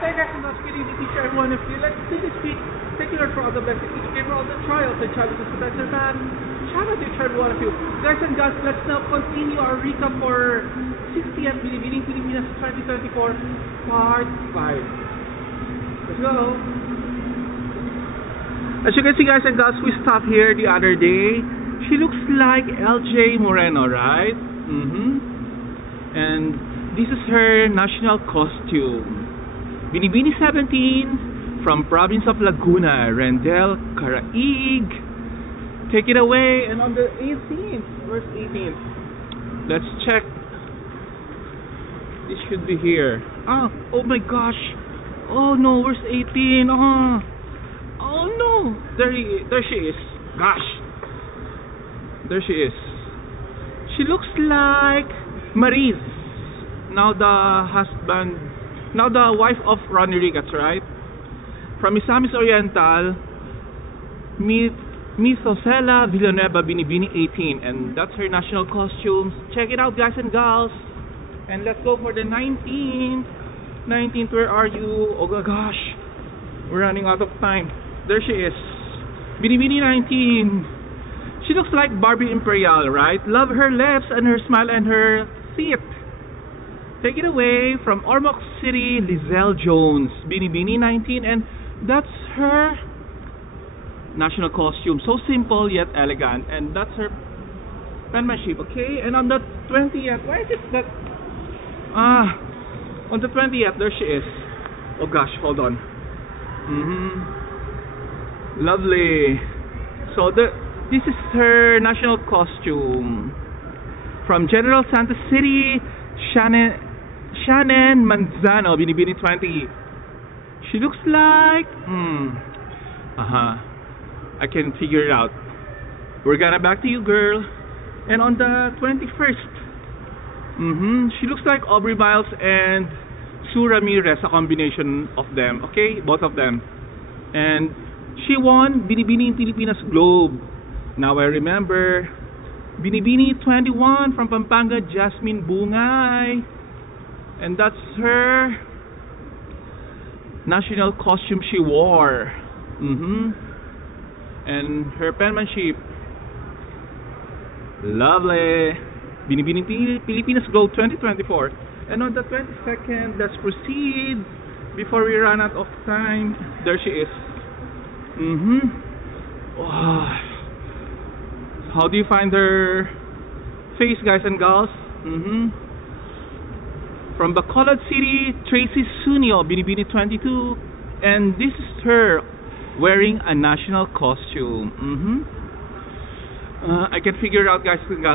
Hey guys, I'm not kidding. The teacher, everyone of you. Let's do this week. Thank you Lord for all the blessings. Each day for all the trials and challenges the better man. Shout out to each and one of you. Guys and gals, let's now continue our recap for 60th Binibining Pilipinas 2024 Part 5. Let's go. As you can see guys and gals, we stopped here the other day. She looks like LJ Moreno, right? And this is her national costume. Binibini 17 from province of Laguna, Rendel Caraig. Take it away. And on the 18th, verse 18th, let's check. This should be here. Oh my gosh. Oh no, verse 18. Oh no. There she is. Gosh. There she is. She looks like Mariz. Now the wife of Ronnie Ricketts, right? From Misamis Oriental, Mithosela Villanueva Binibini 18, and that's her national costumes. Check it out, guys and gals. And let's go for the 19th. 19th, where are you? Oh my gosh, we're running out of time. There she is, Binibini 19. She looks like Barbie Imperial, right? Love her lips and her smile and her teeth. Take it away from Ormoc City, Lizelle Jones, Binibini 19, and that's her national costume. So simple yet elegant, and that's her penmanship, okay? And on the 20th, why is it that? On the 20th, there she is. Oh gosh, hold on. Lovely. So this is her national costume. From General Santos City, Shannon Manzano, Binibini 20. She looks like I can figure it out. We're gonna back to you, girl. And on the 21st, she looks like Aubrey Miles and Sue Ramirez, a combination of them. Okay, both of them. And she won Binibining Pilipinas Globe. Now I remember. Binibini 21 from Pampanga, Jasmine Bungay. And that's her national costume she wore. And her penmanship. Lovely. Binibini Pilipinas Globe 2024. And on the 22nd, let's proceed before we run out of time. There she is. How do you find her face, guys and gals? From Bacolod City, Tracy Sunio, Binibini 22, and this is her wearing a national costume. I can figure it out, guys and gals.